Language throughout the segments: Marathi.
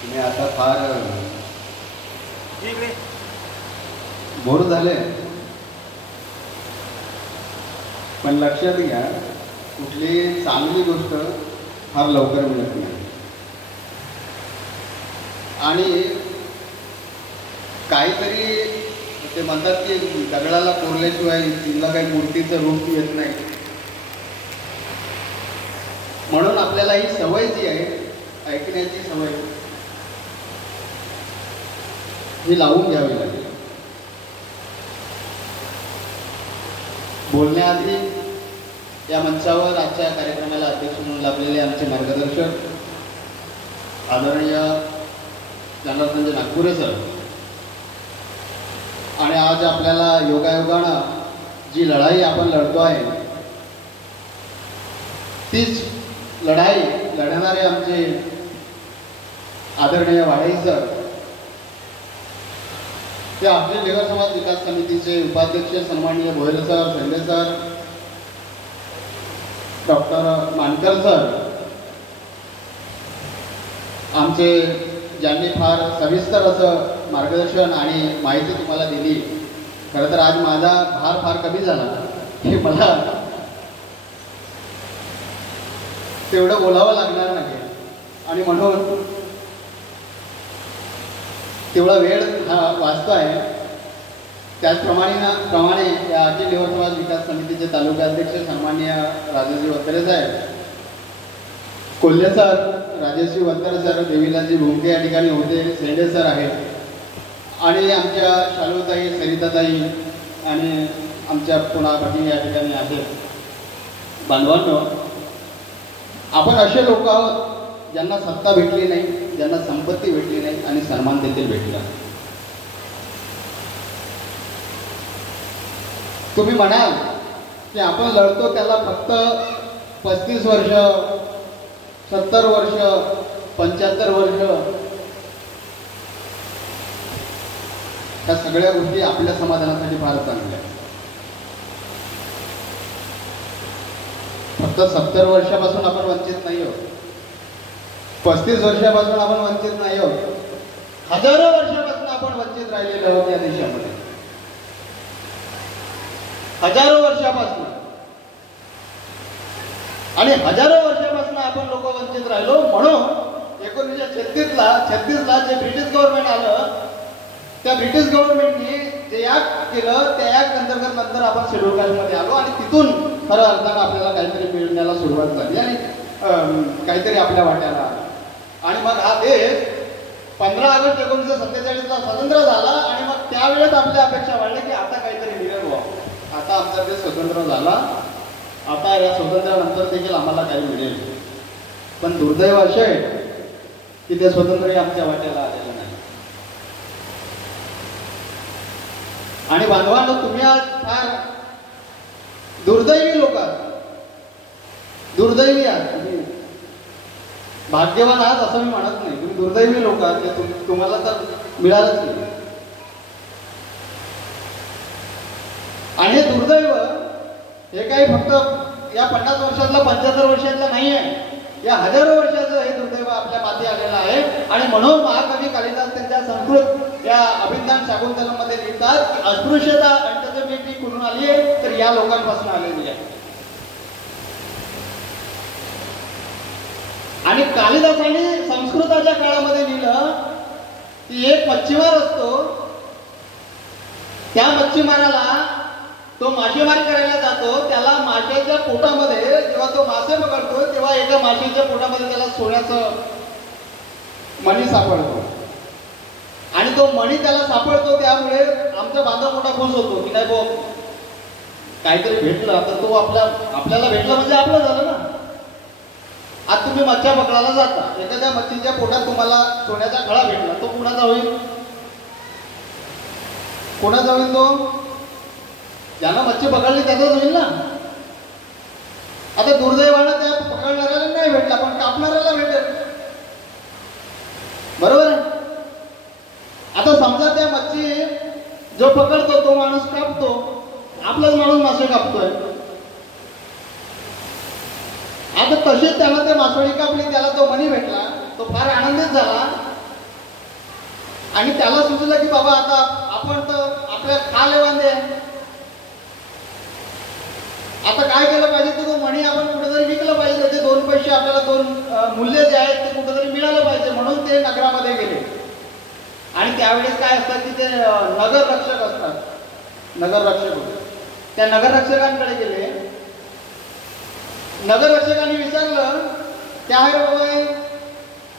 मी आता फार बोर झाले, पण लक्षात घ्या कुठली चांगली गोष्ट फार लवकर मिळत नाही. आणि काहीतरी ते म्हणतात की दगडाला कोरल्याशिवाय तिला काही मूर्तीचं रूप येत नाही. म्हणून आपल्याला ही सवय जी आहे ऐकण्याची सवय ही लावून घ्यावी लागेल. बोलण्याआधी या मंचावर आजच्या कार्यक्रमाला अध्यक्ष म्हणून लाभलेले आमचे मार्गदर्शक आदरणीय जनार्दनजी नागपुरे सर, आणि आज आपल्याला योगायोगानं जी लढाई आपण लढतो आहे तीच लढाई लढणारे आमचे आदरणीय वाढई सर, ते आपले लेबर समाज विकास समितीचे उपाध्यक्ष सन्माननीय भोयर सर, शेंडे सर, डॉक्टर मानकर सर, आमचे ज्यांनी फार सविस्तर असं मार्गदर्शन आणि माहिती तुम्हाला दिली. खरं तर आज माझा भार फार कमी झाला की मला तेवढं बोलावं लागणार नाही, आणि म्हणून तेवढा वेळ हा वाचतो आहे. त्याचप्रमाणे या अखिल लेबर समाज विकास समितीचे तालुकाध्यक्ष सन्माननीय राजेश्री वत्तरे साहेब, कोल्हे सर, राजेश्री वत्तरे सर, देवीलालजी भोंके या ठिकाणी होते, शेंडे सर आहेत, आणि आमच्या शालूताई, सरिताताई आणि आमच्या पुन्हा भगिनी या ठिकाणी आहेत. बांधवांनो, आपण असे लोक आहोत ज्यांना सत्ता भेटली नाही, ज्यांना संपत्ती भेटली नाही आणि सन्मान देखील भेटला. तुम्ही म्हणाल की आपण लढतो त्याला फक्त 35 वर्ष, 70 वर्ष, 75 वर्ष, त्या सगळ्या गोष्टी आपल्या समाधानासाठी फार चांगल्या. फक्त 70 वर्षापासून आपण वंचित नाही आहोत, 35 वर्षापासून आपण वंचित नाही आहोत, हजारो वर्षापासून आपण वंचित राहिलेलो आहोत या देशामध्ये, हजारो वर्षापासून. आणि हजारो वर्षापासून आपण लोक वंचित राहिलो. म्हणून 1936ला जे ब्रिटिश गव्हर्नमेंट आलं, त्या ब्रिटिश गव्हर्नमेंटनी जे ॲक्ट केलं त्या ॲक्ट अंतर्गत नंतर आपण शेड्यूल कास्टमध्ये आलो, आणि तिथून खरं अर्थानं आपल्याला काहीतरी मिळण्याला सुरुवात झाली आणि काहीतरी आपल्या वाट्याला आलं. आणि मग हा देश 15 ऑगस्ट 1947ला स्वतंत्र झाला, आणि मग त्यावेळेस आपल्या अपेक्षा वाढल्या की आता काहीतरी मिळेल व्हावं, आता आमचा देश स्वतंत्र झाला, आता या स्वातंत्र्यानंतर देखील आम्हाला काही मिळेल. पण दुर्दैव असे आहे की ते स्वातंत्र्य आमच्या वाट्याला आलेलं नाही. आणि बांधवांनो, तुम्ही आज फार दुर्दैवी लोक आहात, दुर्दैवी आहात. तुम्ही भाग्यवान आहात असं मी म्हणत नाही, तुम्ही दुर्दैवी लोक आहात, ते तुम्हाला तर मिळालंच नाही. आणि हे दुर्दैव हे काही फक्त या 50 वर्षातलं 75 वर्षातलं नाही आहे, या हजारो वर्षाचं हे दुर्दैव आपल्या माथी आलेलं आहे. आणि म्हणून महाकवी कालिदास त्यांच्या संस्कृत या अभिज्ञान शाकुंतलमध्ये लिहितात की अस्पृश्यता अंतर्जमिती कुठून आली आहे, तर या लोकांपासून आलेली आहे. आणि कालिदासाने संस्कृताच्या काळामध्ये लिहिलं की एक मच्छीमार असतो, त्या मच्छीमाराला तो मासेमारी करायला जातो, त्याला माशाच्या पोटामध्ये जेव्हा तो मासे पकडतो तेव्हा एका माशाच्या पोटामध्ये त्याला सोन्याचं मणी सापडतो, आणि तो मणी त्याला सापडतो. त्यामुळे आमचा बांधव मोठा खुश होतो की नाही बो काहीतरी भेटलं, आता तो आपल्याला भेटलं म्हणजे आपलं झालं ना. आज तुम्ही मच्छ्या पकडायला जाता, एखाद्या मच्छीच्या पोटात तुम्हाला सोन्याचा खळा भेटला, तो कुणाचा होईल? कोणाचा होईल? तो ज्याला मच्छी पकडली त्याचाच होईल ना. आता दुर्दैवानं त्या पकडणाऱ्याला नाही भेटला, पण कापणाऱ्याला भेटेल, बरोबर आहे. आता समजा त्या मच्छी जो पकडतो तो माणूस कापतो, आपलाच माणूस मासे कापतोय. आता तशीच त्याला ते मासोळी कापली, त्याला तो मणी भेटला, तो फार आनंदित झाला. आणि त्याला सुचलं की बाबा आता आपण तर आपल्या खाले बांधे, आता काय केलं पाहिजे तर तो मणी आपण कुठेतरी विकलं पाहिजे, त्याचे 2 पैसे आपल्याला 2 मूल्य जे आहेत ते कुठेतरी मिळालं पाहिजे, म्हणून ते नगरामध्ये गेले. आणि त्यावेळेस काय असतात की ते नगररक्षक असतात, नगररक्षक त्या नगररक्षकांकडे गेले. नगररक्षकांनी विचारलं क्या है बाबा,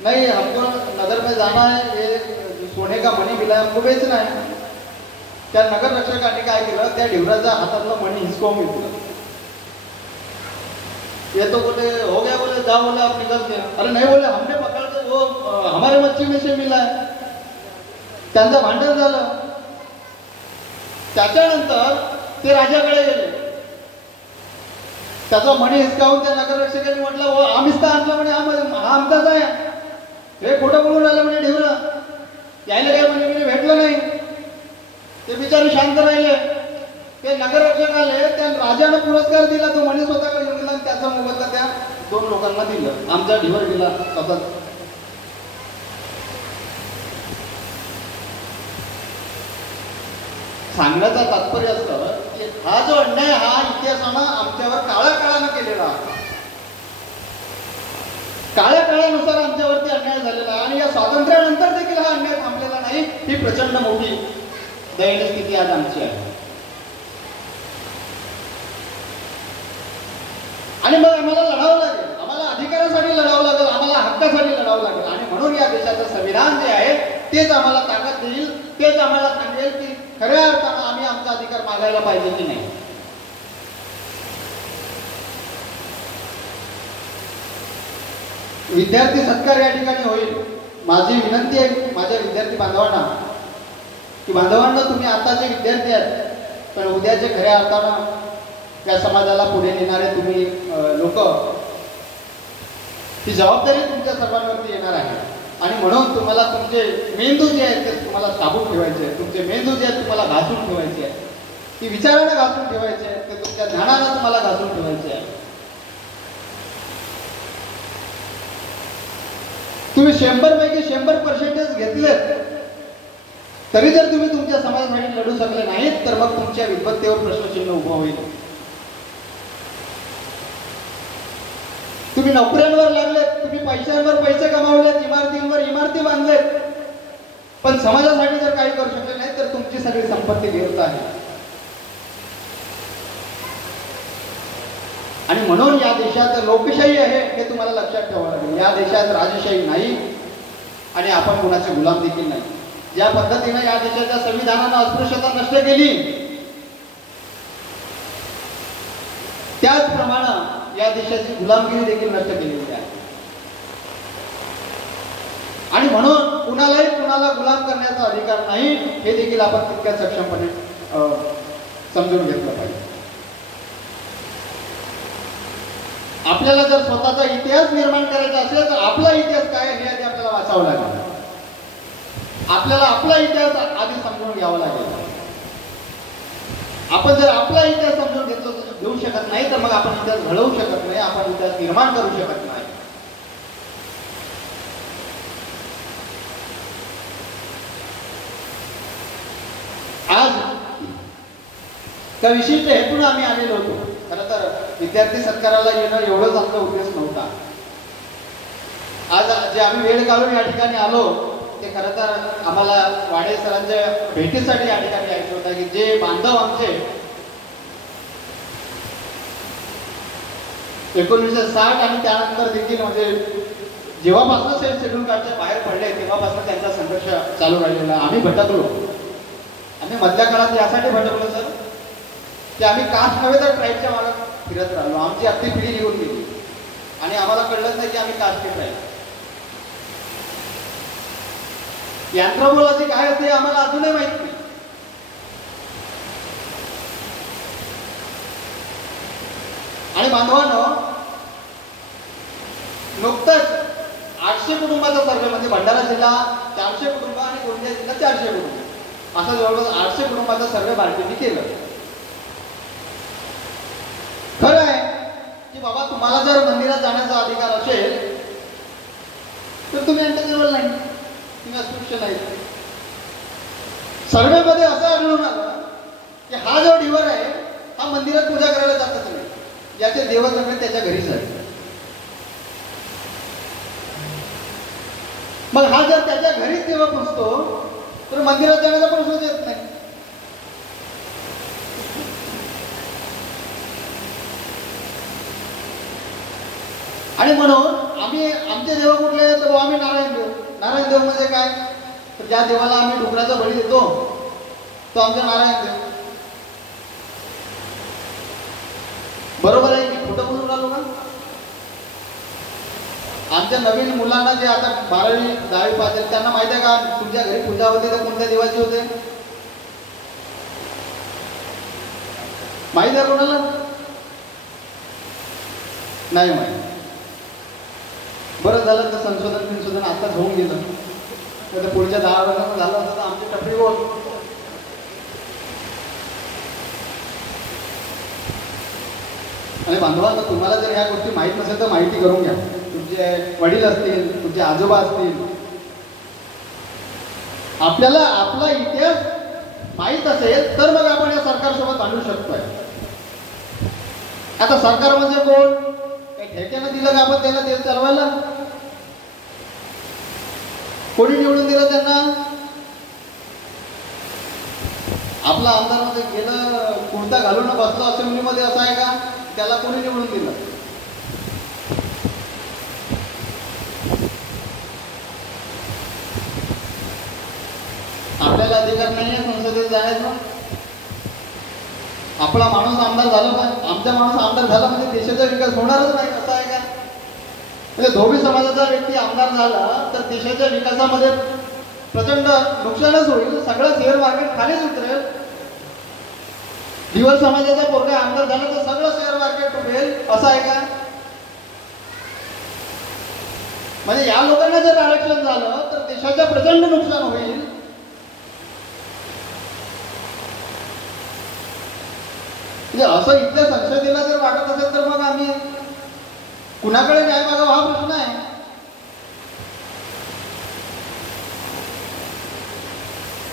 नहीं हमको नगर में जाना है, ये सोने का मणी मिला है, हमको बेचना है. त्या नगररक्षकांनी काय केलं, त्या ढिवराच्या हातातलं मणी हिसकावून घेतलं. ये तो बोले हो गया, बोले जाओ, बोले आप निकल गए. अरे नहीं बोले, हमने पकड़ के वो हमारे मच्छी में से मिला है. त्यांचं भांडण झालं. त्याच्यानंतर ते राजाकडे गेले. त्याचा मणी हिसकावून त्या नगररक्षकांनी म्हटलं, हो आम्हीच तर आणला म्हणे, हा आमचाच आहे, हे खोटं बोलून राहिलं म्हणे ढिवरा, यायला काय म्हणे मी भेटलं नाही. ते बिचारे शांत राहिले. ते नगररक्षक आले, त्या राजानं पुरस्कार दिला, तो मणी स्वतःकडे घेऊन गेला आणि त्याचा मोबदला त्या 2 लोकांना दिलं. आमचा ढिवर गेला तसंच. सांगण्याचं तात्पर्य असतं की हा जो अन्याय हा इतिहासानं आमच्यावर काळ्या काळानं केलेला आहे, काळ्या काळानुसार आमच्यावरती अन्याय झालेला आहे. आणि या स्वातंत्र्यानंतर देखील हा अन्याय थांबलेला नाही. ही प्रचंड मोठी दयनीय स्थिती आज आमची आहे. आणि मग आम्हाला लढावं लागेल, आम्हाला अधिकारासाठी लढावं लागेल, आम्हाला हक्कासाठी लढावं लागेल. आणि म्हणून या देशाचं संविधान जे आहे तेच आम्हाला ताकद देईल, तेच आम्हाला सांगेल की खऱ्या अर्थानं आम्ही आमचा अधिकार मागायला पाहिजे की नाही. विद्यार्थी सत्कार या ठिकाणी होईल. माझी विनंती आहे माझ्या विद्यार्थी बांधवांना की बांधवांना, तुम्ही आताचे विद्यार्थी आहेत, पण उद्याचे खऱ्या अर्थानं या समाजाला पुढे नेणारे तुम्ही लोक, ही जबाबदारी तुमच्या सर्वांवरती येणार आहे. आणि म्हणून तुम्हाला तुमचे मेंदू जे आहेत ते तुम्हाला साबूत ठेवायचे आहेत, तुमचे मेंदू जे आहेत तुम्हाला घासून ठेवायचे आहेत, ती विचारानं घासून ठेवायचे आहेत, ते तुमच्या ज्ञानानं तुम्हाला घासून ठेवायचे आहे. तुम्ही 100 पैकी 100% घेतलेत तरी जर तुम्ही तुमच्या समाजासाठी लढू शकले नाहीत तर मग तुमच्या विद्वत्तेवर प्रश्नचिन्ह उभं होईल. तुम्ही नोकऱ्यांवर लागलेत, तुम्ही पैशांवर पैसे कमावलेत, इमारतींवर इमारती बांधलेत, पण समाजासाठी जर काही करू शकले नाही तर तुमची सगळी संपत्ती व्यर्थ आहे. आणि म्हणून या देशात लोकशाही आहे हे तुम्हाला लक्षात ठेवावं लागेल. या देशात राजशाही नाही आणि आपण कुणाचे गुलाम देखील नाही. ज्या पद्धतीने या देशाच्या संविधानानं अस्पृश्यता नष्ट केली त्याचप्रमाणे या देशाची गुलामगिरी देखील नष्ट केलेली आहे. आणि म्हणून कुणाला गुलाम करण्याचा अधिकार नाही हे देखील आपण तितक्या सक्षमपणे समजून घेतलं पाहिजे. आपल्याला जर स्वतःचा इतिहास निर्माण करायचा असेल तर आपला इतिहास काय हे आधी आपल्याला वाचावं लागेल. आपल्याला आपला इतिहास आधी समजून घ्यावा लागेल. आपण जर आपला इतिहास समजून घेऊ शकत नाही तर मग आपण इतिहास घडवू शकत नाही, आपण इतिहास निर्माण करू शकत नाही. आज त्या विशिष्ट हेतून आम्ही आलेलो होतो. खरं तर विद्यार्थी सत्काराला येणं एवढंच आमचा उद्देश नव्हता. आज जे आम्ही वेळ काढून या ठिकाणी आलो ते खरं तर आम्हाला वाडे सरांच्या भेटीसाठी या ठिकाणी यायचं होतं की जे बांधव आमचे 1960 आणि त्यानंतर देखील म्हणजे जेव्हापासून शेड्यूल कास्टच्या बाहेर पडले तेव्हापासून त्यांचा संघर्ष चालू राहिलेला. आम्ही भटकलो. आम्ही मधल्या काळात यासाठी भटकलो सर की आम्ही कास्ट नव्हे तर ट्राईबच्या मागे फिरत राहिलो. आमची अगदी पिढी निघून गेली आणि आम्हाला कळलंच नाही की आम्ही कास्ट के ट्राईब. अँथ्रोपॉलॉजी काय असते आम्हाला अजूनही माहित नाही. आणि बांधवांनो, नुकतंच 800 कुटुंबाचा सर्वे म्हणजे भंडारा जिल्हा 400 कुटुंब आणि गोंदिया जिल्हा 400 कुटुंब असं जवळपास 800 कुटुंबाचा सर्वे भारतीने केलं. खरं आहे की बाबा तुम्हाला जर मंदिरात जाण्याचा अधिकार असेल तर तुम्ही एंटरटेनबल नाही, तुम्ही अस्पृश्य नाही. सर्वेमध्ये असं आढळून आलं की हा जो ढिवर आहे हा मंदिरात पूजा करायला जातच नाही, याचे देव सगळे त्याच्या घरीच आहे. मग हा जर त्याच्या घरीच देव पुजतो तर मंदिरात जाण्याचा प्रश्नच येत नाही. आणि म्हणून आम्ही आमचे देव कुठले तर आम्ही नारायण देव. नारायण देव म्हणजे काय, तर ज्या देवाला आम्ही डुकराचा बळी देतो तो आमचा नारायण देव. बरोबर आहे की खोटं बोलून राहिलो का? आमच्या नवीन मुलांना जे आता 12वी 10वी पास त्यांना माहिती आहे का तुमच्या घरी पूजा होते तर कोणत्या देवाची होते? माहिती आहे कोणाला? नाही माहिती. बरं झालं तर संशोधन आताच होऊन गेलं, तर पुढच्या 10 वर्षांना झालं असतं तर आमची टपरी होत. आणि बांधवांना तुम्हाला जर ह्या गोष्टी माहीत नसेल तर माहिती करून घ्या. तुमचे वडील असतील, तुमचे आजोबा असतील, आपल्याला आपला इतिहास माहीत असेल तर मग आपण या सरकारसोबत भांडू शकतोय. आता सरकार म्हणजे कोण? काही ठेक्यानं दिलं का आपण त्याला देश चालवायला? कोणी निवडून दिलं त्यांना? आपला आमदार मध्ये गेलं कुर्ता घालून बसला असेंब्लीमध्ये असं आहे का? त्याला कोणी निवडून दिलं? आपल्याला अधिकार नाही आहे संसदेत जाण्याचा. आपला माणूस आमदार झाला पाहिजे, आमचा माणूस आमदार झाला म्हणजे देशाचा विकास होणारच नाही असं आहे का? म्हणजे धोबी समाजाचा व्यक्ती आमदार झाला तर देशाच्या विकासामध्ये प्रचंड नुकसानच होईल, सगळं शेअर मार्केट खालीच उतरेल. ढिवर समाजाचा पोरगा आमदार झाला तर सगळं शेअर मार्केट उठेल असं आहे का? म्हणजे या लोकांना जर आरक्षण झालं तर देशाचं प्रचंड नुकसान होईल. म्हणजे असं इथल्या संसदेला जर वाटत असेल तर मग आम्ही कुणाकडे न्याय मागावा हा प्रश्न आहे.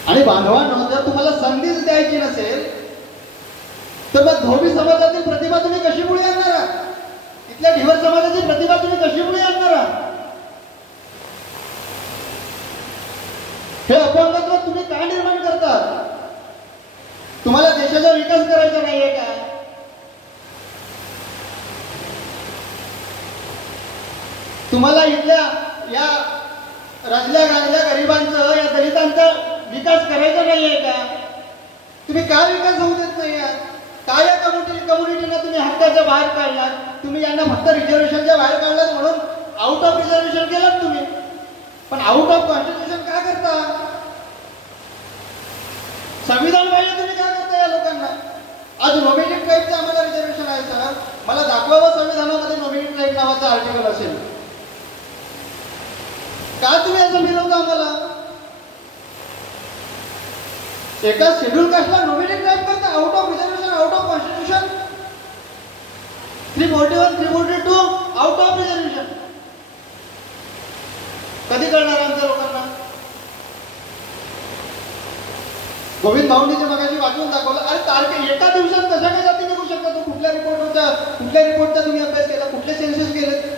आणि बांधवांनो, जर तुम्हाला संधीच द्यायची नसेल तर मग धोबी समाजातील प्रतिभा तुम्ही कशी पुढे आणणार आहात? इथल्या ढिवर समाजाची प्रतिभा तुम्ही कशी पुढे आणणार आहात? हे अपंगत्व तुम्ही का निर्माण करता? तुम्हाला देशाचा विकास करायचा नाहीये का? तुम्हाला इथल्या या रजल्या गाजल्या गरिबांचं, या दलितांचा विकास करायचा नाहीये का? तुम्ही काय विकास होऊ देत नाही आहात? काय या कम्युनिटीला तुम्ही हक्काच्या बाहेर काढलात? तुम्ही यांना फक्त रिझर्वेशनच्या बाहेर काढलात म्हणून आउट ऑफ रिझर्वेशन केलात तुम्ही, पण आउट ऑफ कॉन्स्टिट्यूशन काय करता? संविधान पाहिजे तुम्ही काय करता या लोकांना? आज नॉमिनेटेड ट्राईबचं आम्हाला रिझर्वेशन आहे सर, मला दाखवावं संविधानामध्ये नॉमिनेटेड ट्राईब नावाचं आर्टिकल असेल का? तुम्ही असं मिळवता आम्हाला? एका शेड्यूल कास्टला नॉमिनेटेड ट्राईब करता out of reservation, out of constitution. 341, 342 out of reservation. कधी करणार आमच्या लोकांना? गोविंद भाऊंनी मगाशी वाचून दाखवलं. अरे तारखे एका दिवसात कशा काय जाती निघू शकतो? कुठल्या रिपोर्टचा तुम्ही अभ्यास केला? कुठले सेन्सेस केले?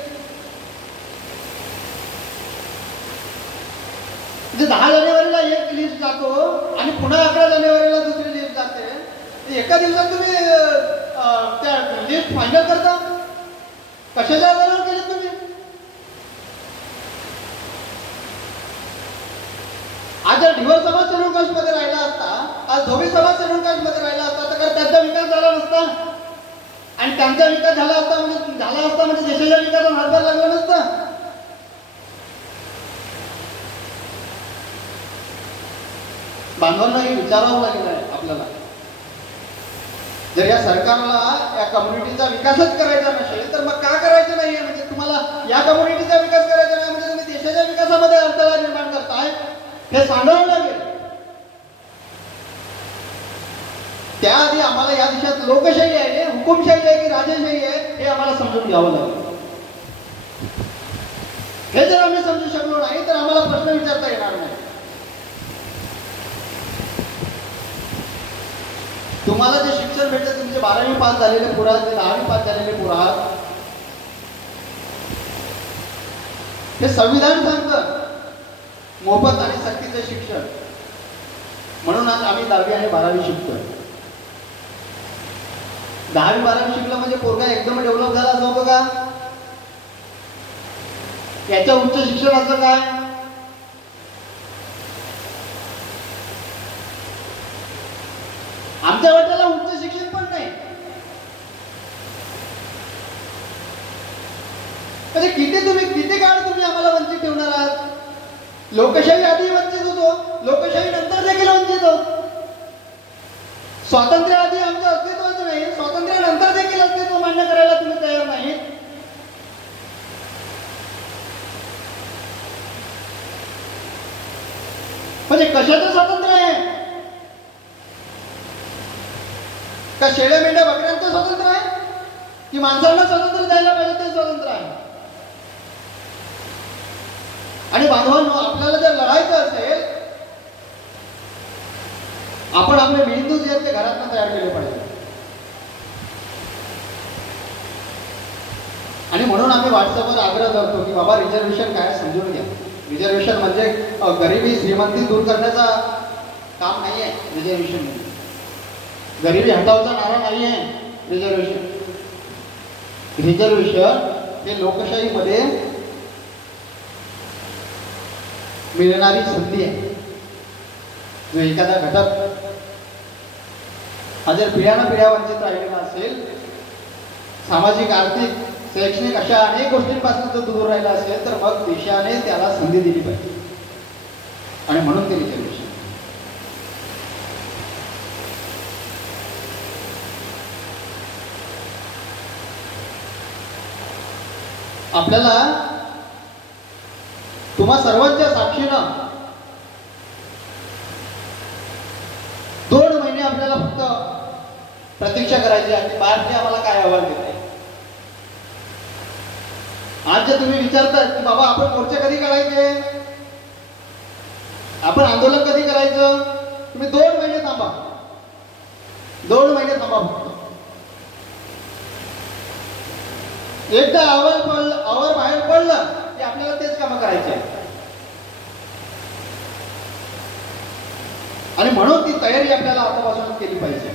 म्हणजे 10 जानेवारीला एक लिस्ट जातो आणि पुन्हा 11 जानेवारीला दुसरी लिस्ट जाते. एका दिवसात तुम्ही त्या लिस्ट फायनल करता? कशाच्या आधारावर केले तुम्ही? आज जर ढिवर समाज शेड्यूल कास्ट मध्ये राहिला असता, आज धोबी समाज शेड्यूल कास्ट मध्ये राहिला असता तर त्यांचा विकास झाला नसता. आणि त्यांचा विकास झाला असता म्हणजे देशाच्या विकासात हातभार लागला नसता. बांधवांना हे विचारावं लागेल आहे आपल्याला. जर या सरकारला या कम्युनिटीचा विकासच करायचा नसेल तर मग का करायचं नाहीये? म्हणजे तुम्हाला या कम्युनिटीचा विकास करायचा नाही म्हणजे तुम्ही देशाच्या विकासामध्ये अडथळा निर्माण करताय हे सांगावं लागेल. त्याआधी आम्हाला या देशात लोकशाही आहे, हुकुमशाही आहे की राजेशाही आहे हे आम्हाला समजून घ्यावं लागेल. हे जर आम्ही समजू शकलो नाही तर आम्हाला प्रश्न विचारता येणार नाही. तुम्हाला जे शिक्षण भेटतं तुमचे 12वी पास झालेले पोरं आहात, 10वी पास झालेले पोरं आहात, हे संविधान सांगतं मोफत आणि सक्तीचं शिक्षण. म्हणून आज आम्ही 10वी आणि 12वी शिकतोय. 10वी 12वी शिकलं म्हणजे पोरगा एकदम डेव्हलप झाला असं होतं का? याच्या उच्च शिक्षणाचं काय? आमच्या वाट्याला उच्च शिक्षण पण नाही. म्हणजे किती काळ तुम्ही आम्हाला वंचित ठेवणार आहात? लोकशाही आधी वंचित होतो, लोकशाही नंतर देखील वंचित होत. स्वातंत्र्य आधी आमचं अस्तित्वच नाही, स्वातंत्र्य नंतर देखील अस्तित्व मान्य करायला तुम्ही तयार नाहीत. म्हणजे कशाचं स्वातंत्र्य आहे? का शेळ्या मेंढ्या बकऱ्यांचं स्वातंत्र्य आहे की माणसांना स्वातंत्र्य द्यायला पाहिजे ते स्वातंत्र्य आहे? आणि बांधवांनो, आपल्याला जर लढायचं असेल, आपण आपले मेंदू जे आहेत ते घरातनं तयार केले पाहिजे. आणि म्हणून आम्ही व्हॉट्सअपवर आग्रह करतो की बाबा रिझर्वेशन काय समजून घ्या. रिझर्वेशन म्हणजे गरिबी श्रीमंती दूर करण्याचा काम नाही आहे. रिझर्वेशन म्हणजे गरिबी हटावचा नारा नाही आहे. रिझर्वेशन हे लोकशाहीमध्ये मिळणारी संधी आहे. जो एखादा घटक हा जर पिढ्यानपिढ्या वंचित राहिलेला असेल, सामाजिक आर्थिक शैक्षणिक अशा अनेक गोष्टींपासून तो दूर राहिला असेल, तर मग देशाने त्याला संधी दिली पाहिजे. आणि म्हणून ते रिझर्वेशन. आपल्याला तुम्हा सर्वांच्या साक्षीनं 2 महिने आपल्याला फक्त प्रतीक्षा करायची आहे. बाहेरचे आम्हाला काय आव्हान देत आहे. आज जे तुम्ही विचारतात की बाबा आपण मोर्चे कधी काढायचे, आपण आंदोलन कधी करायचं, तुम्ही 2 महिने थांबा. 2 महिने थांबा फक्त. एकदा आवर बाहेर पडलं की आपल्याला तेच कामं करायचे आहे. आणि म्हणून ती तयारी आपल्याला आतापासून केली पाहिजे.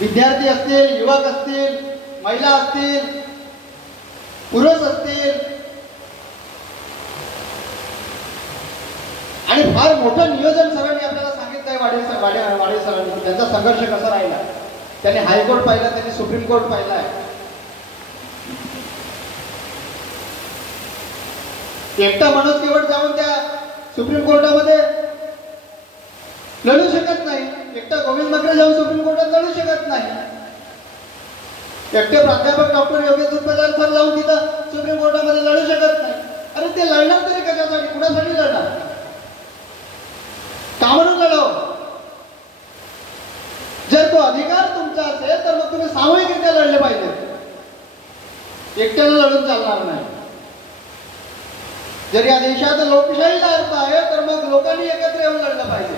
विद्यार्थी असतील, युवक असतील, महिला असतील, पुरुष असतील, आणि फार मोठं नियोजन सरांनी आपल्याला सांगितलंय. वाडे सरांनी त्यांचा संघर्ष कसा राहिला. त्यांनी हायकोर्ट पाहिला, त्यांनी सुप्रीम कोर्ट पाहिला आहे. एकटा माणूस केवळ जाऊन त्या सुप्रीम कोर्टामध्ये लढू शकत नाही. एकटा गोविंद मकरे जाऊन सुप्रीम कोर्टात लढू शकत नाही. एकटे प्राध्यापक डॉक्टर योगेश उपचार सर जाऊन तिथं सुप्रीम कोर्टामध्ये लढू शकत नाही. अरे ते लढणार तरी कशासाठी, कुणासाठी लढणार, का म्हणून लढव? जर तो अधिकार तुमचा असेल तर मग तुम्ही सामूहिकरित्या लढले पाहिजे. एकट्याला लढून चालणार नाही. जर या देशात लोकशाहीचा अर्थ आहे तर मग लोकांनी एकत्र येऊन लढलं पाहिजे.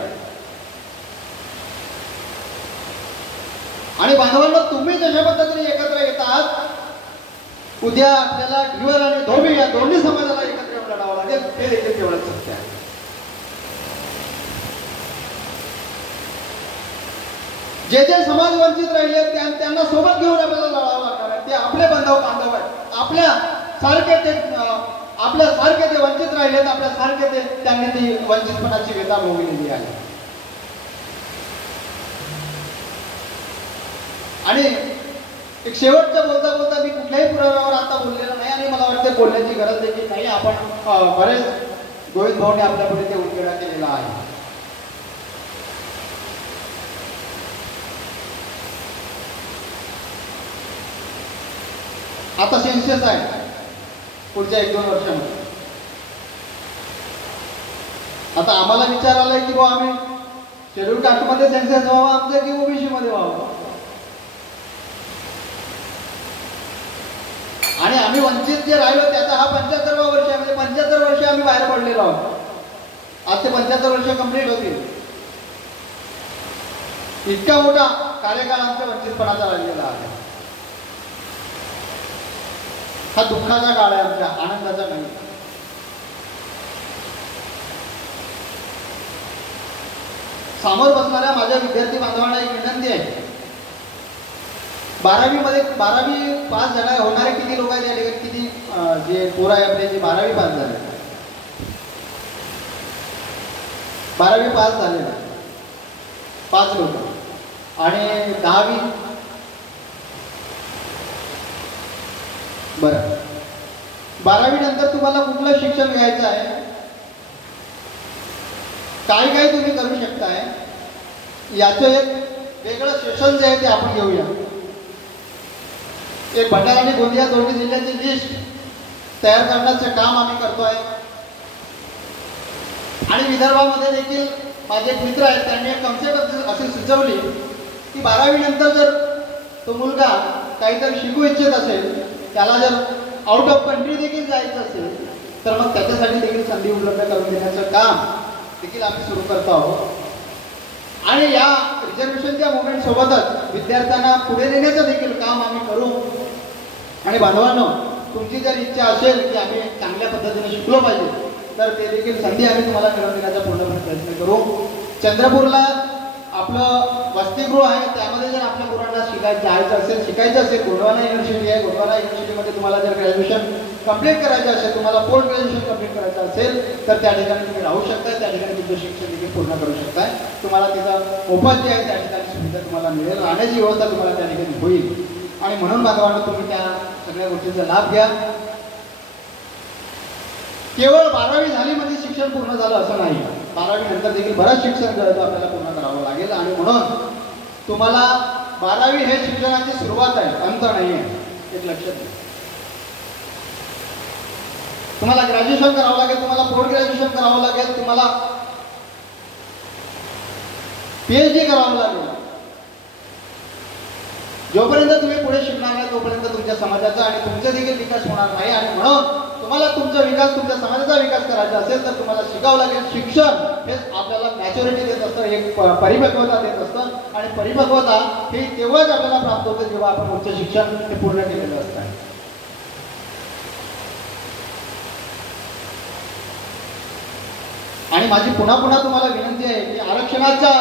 आणि बांधवांना तुम्ही जशा पद्धतीने एकत्र येतात, उद्या आपल्याला ढिवर आणि धोबी या दोन्ही समाजाला एकत्र येऊन लढावं लागेल. हे देखील तेवढंच सत्य आहे. जे जे समाज वंचित राहिले त्यांना सोबत घेऊन आपल्याला लढावं लागणार आहे. ते आपले बांधव आहेत. आपल्या सारखे ते वंचित राहिलेत. आपल्या सारखे त्यांनी ती वंचितपणाची वेदना भोगलेली आहे. आणि एक शेवटचं बोलता मी कुठल्याही पुराव्यावर आता बोललेलं नाही आणि मला वाटतं बोलण्याची गरज देखील नाही. आपण बरेच गोविंद भाऊने आपल्या पुढे ते उलगडा केलेला आहे. आता सेन्सेस आहे पुढच्या 1-2 वर्षामध्ये. आता आम्हाला विचार आलाय की बाबा आम्ही शेड्यूल कास्टमध्ये सेन्सेस व्हावं आमचं की ओबीसी मध्ये व्हावं. आणि आम्ही वंचित जे राहिलो त्याचा हा 75वा वर्ष आहे. म्हणजे 75 वर्ष आम्ही बाहेर पडलेलो आहोत. आज ते 75 वर्ष कंप्लीट होतील. इतका मोठा कार्यकाळ आमच्या वंचितपणाचा राहिलेला आहे. हा दुःखाचा काळ आहे, आमच्या आनंदाचा नाही. समोर बसणाऱ्या माझ्या विद्यार्थी बांधवांना एक विनंती आहे. 12वी पास झाला होणारे किती लोक आहेत या ठिकाणी? किती जे पोरं आहे आपले जे 12वी पास झाले, 12वी पास झालेले 5 लोक आणि 10वी. बरं, 12वी नंतर तुम्हाला कुठलं शिक्षण घ्यायचं आहे? काय काय तुम्ही करू शकताय याचं एक वेगळं सेशन जे आहे ते आपण घेऊया. एक भंडारा आणि गोंदिया दोन्ही जिल्ह्याची लिस्ट तयार करण्याचं काम आम्ही करतोय. आणि विदर्भामध्ये देखील माझे एक मित्र आहेत, त्यांनी एक कन्सेप्ट अशी सुचवली की 12वी नंतर जर तो मुलगा काहीतरी शिकू इच्छित असेल, त्याला जर आउट ऑफ कंट्री देखील जायचं असेल तर मग त्याच्यासाठी देखील संधी उपलब्ध करून देण्याचं काम देखील आम्ही सुरू करतो आहोत. आणि या रिझर्वेशनच्या मुवमेंट सोबतच विद्यार्थ्यांना पुढे नेण्याचं देखील काम आम्ही करू. आणि बांधवांनो, तुमची जर इच्छा असेल की आम्ही चांगल्या पद्धतीने शिकलो पाहिजे तर ते देखील संधी आम्ही तुम्हाला मिळवून देण्याचा पूर्णपणे प्रयत्न करू. चंद्रपूरला आपलं वसतिगृह आहे, त्यामध्ये जर आपल्या मुलांना शिकायचं असेल गोंडवाना युनिव्हर्सिटी आहे. गोंडवाना युनिव्हर्सिटीमध्ये तुम्हाला जर ग्रॅज्युएशन कंप्लीट करायचं असेल, तुम्हाला पोस्ट ग्रॅज्युएशन कंप्लीट करायचं असेल तर त्या ठिकाणी तुम्ही राहू शकताय. त्या ठिकाणी तुमचं शिक्षण देखील पूर्ण करू शकताय. तुम्हाला तिथं मोफत जे आहे त्या ठिकाणी सुविधा तुम्हाला मिळेल, राहण्याची व्यवस्था तुम्हाला त्या ठिकाणी होईल. आणि म्हणून बांधवांनो, तुम्ही त्या सगळ्या गोष्टींचा लाभ घ्या. केवळ 12वी झाली म्हणजे शिक्षण पूर्ण झालं असं नाही. 12वी नंतर देखील बरंच शिक्षण आपल्याला पूर्ण करावं लागेल. आणि म्हणून तुम्हाला 12वी हे शिक्षणाची सुरुवात आहे, अंत नाही आहे, एक लक्षात घ्या. तुम्हाला ग्रॅज्युएशन करावं लागेल, तुम्हाला पोस्ट ग्रॅज्युएशन करावं लागेल, तुम्हाला PhD करावं लागेल. जोपर्यंत तुम्ही पुढे शिकणार नाही तोपर्यंत तुमच्या समाजाचा आणि तुमचा देखील विकास होणार नाही. आणि म्हणून तुम्हाला तुमचा विकास, तुमच्या समाजाचा विकास करायचा असेल तर तुम्हाला शिकावं लागेल. शिक्षण हे आपल्याला मॅच्युरिटी देत असतं, एक परिपक्वता देत असतं. आणि परिपक्वता ही तेव्हाच आपल्याला प्राप्त होते जेव्हा आपण उच्च शिक्षण हे पूर्ण केलेलं असतं. आणि माझी पुन्हा पुन्हा तुम्हाला विनंती आहे की आरक्षणाचा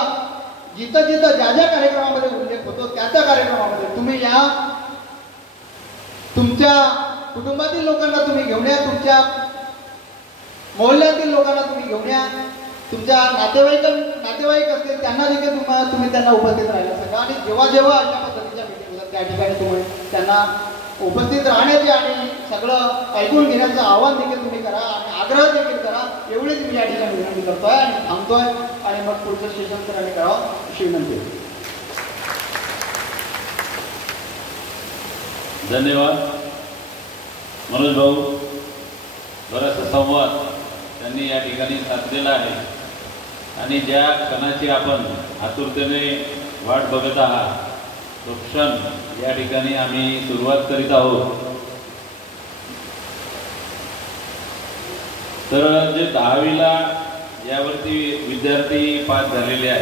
जिथं जिथं ज्या ज्या कार्यक्रमामध्ये उल्लेख होतो त्या त्या कार्यक्रमामध्ये तुम्ही या, तुमच्या कुटुंबातील लोकांना तुम्ही घेऊन या, तुमच्या मोहल्ल्यातील लोकांना तुम्ही घेऊन या, तुमच्या नातेवाईक असतील त्यांना देखील तुम्ही त्यांना उपस्थित राहायला सांगा. आणि जेव्हा जेव्हा अशा पद्धतीच्या मीटिंग होतात त्या ठिकाणी तुम्ही त्यांना उपस्थित राहण्याचे आणि सगळं ऐकून घेण्याचं आवाहन देखील तुम्ही करा आणि आग्रह देखील करा. एवढीच मी या ठिकाणी विनंती करतोय आणि थांबतोय. आणि मग पुढचं सेशन सरांनी करावं अशी विनंती. धन्यवाद मनोज भाऊ. बराचसा संवाद त्यांनी या ठिकाणी साधलेला आहे आणि ज्या क्षणाची आपण आतुरतेने वाट बघत आहात तो क्षण या ठिकाणी आम्ही सुरुवात करीत आहोत. तर जे 10वीला यावरती विद्यार्थी पास झालेले आहेत